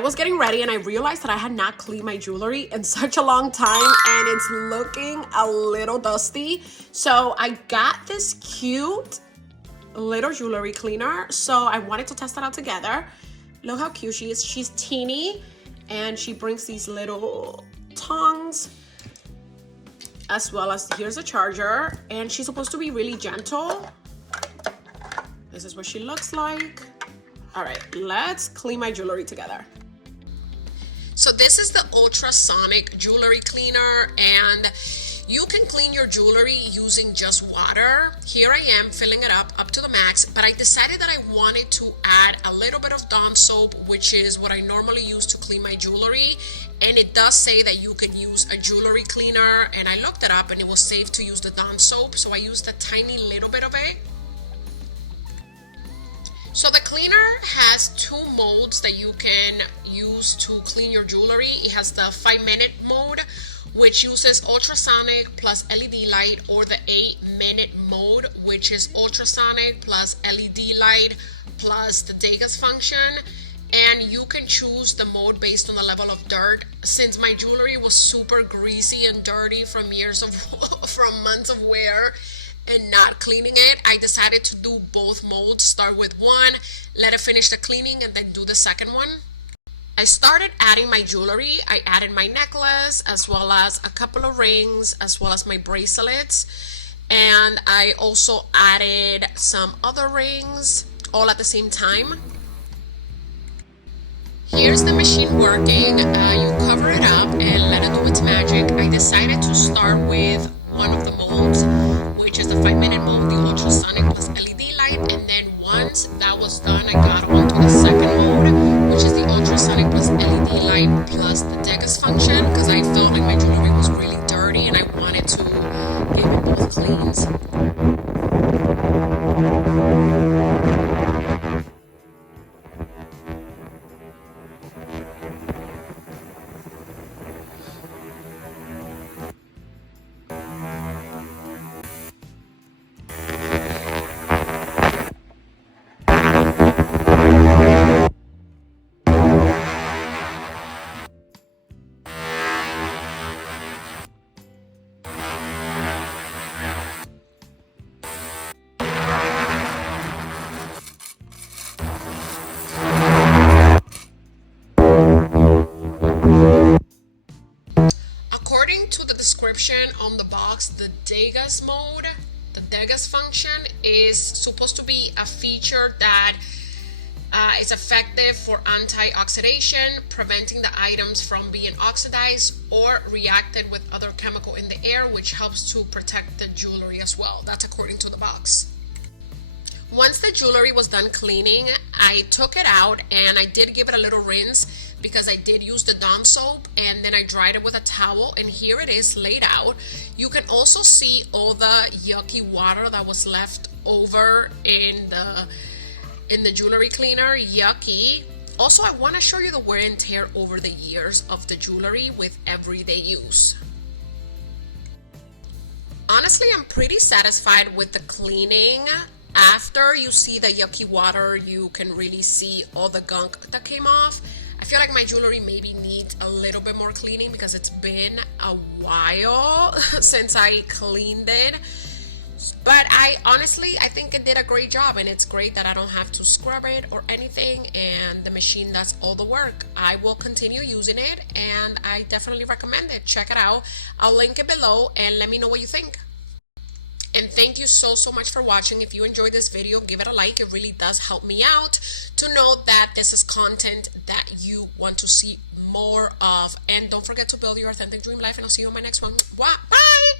was getting ready and I realized that I had not cleaned my jewelry in such a long time and it's looking a little dusty. So I got this cute little jewelry cleaner. So I wanted to test it out together. Look how cute she is. She's teeny and she brings these little tongs, as well as here's a charger, and she's supposed to be really gentle. This is what she looks like. All right, let's clean my jewelry together. So this is the ultrasonic jewelry cleaner, and you can clean your jewelry using just water. Here I am filling it up to the max, but I decided that I wanted to add a little bit of Dawn soap, which is what I normally use to clean my jewelry. And it does say that you can use a jewelry cleaner, and I looked it up and it was safe to use the Dawn soap, so I used a tiny little bit of it. So the cleaner has two modes that you can use to clean your jewelry. It has the 5-minute mode, which uses ultrasonic plus LED light, or the 8-minute mode, which is ultrasonic plus LED light plus the Degas function. And you can choose the mode based on the level of dirt. Since my jewelry was super greasy and dirty from months of wear and not cleaning it, I decided to do both modes. Start with one, let it finish the cleaning, and then do the second one. I started adding my jewelry. I added my necklace, as well as a couple of rings, as well as my bracelets. And I also added some other rings all at the same time. Here's the machine working. You cover it up and let it do its magic. I decided to start with one of the modes, which is the 5-minute mode, the ultrasonic plus LED light. And then once that was done, I got onto the second mode, which is the ultrasonic plus LED light plus the Degas function, because I felt like my jewelry was really dirty and I wanted to give it both cleans. Description on the box, the Degas mode, the Degas function, is supposed to be a feature that is effective for anti-oxidation, preventing the items from being oxidized or reacted with other chemical in the air, which helps to protect the jewelry as well. That's according to the box. Once the jewelry was done cleaning, I took it out and I did give it a little rinse, because I did use the Dawn soap, and then I dried it with a towel, and here it is laid out. You can also see all the yucky water that was left over in the jewelry cleaner. Yucky. Also, I want to show you the wear and tear over the years of the jewelry with everyday use. Honestly, I'm pretty satisfied with the cleaning. After you see the yucky water, you can really see all the gunk that came off. I feel like my jewelry maybe needs a little bit more cleaning because it's been a while since I cleaned it. But I think it did a great job, and it's great that I don't have to scrub it or anything, and the machine does all the work. I will continue using it, and I definitely recommend it. Check it out. I'll link it below, and let me know what you think. And thank you so much for watching. If you enjoyed this video, give it a like. It really does help me out to know that this is content that you want to see more of. And don't forget to build your authentic dream life, and I'll see you in my next one. Bye!